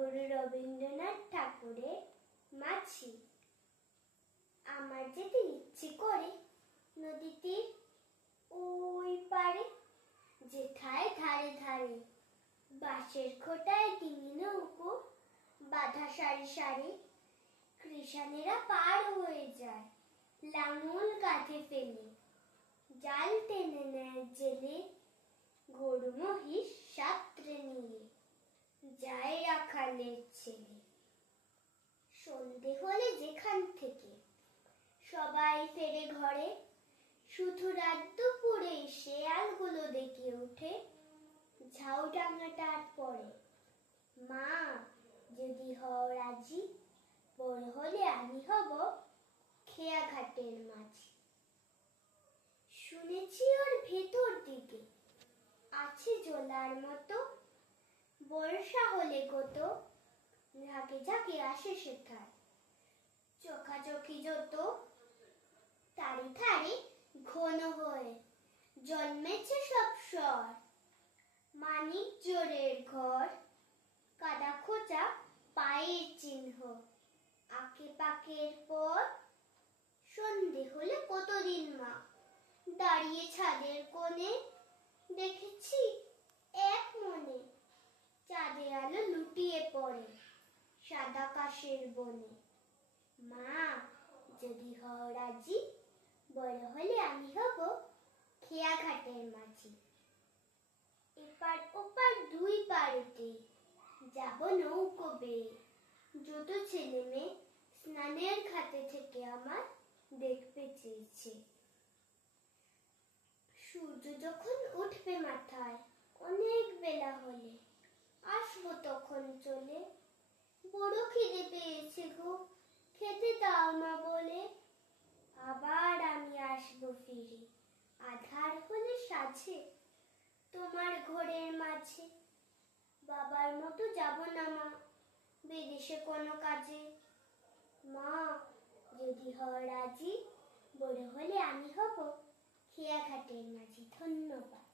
কবিগুরু রবীন্দ্রনাথ ঠাকুরের মাছি। আমার যেতে ইচ্ছে করে নদীতে ওই পারে, যেথায় ধারে ধারে বাঁশের খোঁটায় ডিঙি নৌকো বাঁধা সারি সারি, কৃষানেরা পার হয়ে যায় লাঙল কাঁধে ফেলে, জাল টেনে নেয় জেলে গরু মহিষ সাঁতরে নিয়ে যায় রাখালের ছেলে। সন্ধে হলে যেখান থেকে সবাই ফেরে ঘরে, শুধু রাত দুপুরে শেয়ালগুলো ডেকে ওঠে ঝাউডাঙাটার পরে, মা যদি হও রাজি, বড় হলে আমি হব খেয়া ঘাটের মাঝি। শুনেছি ওর ভেতর দিকে আছে জলার মতো, বর্ষা হলে কত ঝাঁকে ঝাঁকে আসে সেথায় চোখাচোখি যত, তারি ধারে ঘন হয়ে জন্মেছে সব স্বর, মানিক জোরের ঘর, কাদা খোঁচা পায়ের চিহ্ন, আঁকে পাকের পর। সন্ধে হলে কতদিন মা দাঁড়িয়ে ছাদের কোণে, দেখেছি এক মনে চাঁদের আলো লুটিয়ে পড়ে সাদা কাশের বনে। মা যদি হও রাজি, বড় হলে আমি হব খেয়া ঘাটের মাঝি। এপার ওপার দুই পাড়েতে যাব নৌকো বেয়ে, যত ছেলে মেয়ে স্নানের ঘাটে থেকে আমার দেখতে চেয়েছে। সূর্য যখন উঠবে মাথায় অনেক বেলা হলে, আসবো তখন চলে, বড় খিদে পেয়েছে গো খেতে দাও মা বলে। আবার আমি আসবো ফিরে আধার হলে সাঝে তোমার ঘোরের মাঝে। বাবার মতো যাব না মা বিদেশে কোনো কাজে, মা যদি হও রাজি, বড় হলে আমি হব খেয়া ঘাটের মাঝি। ধন্যবাদ।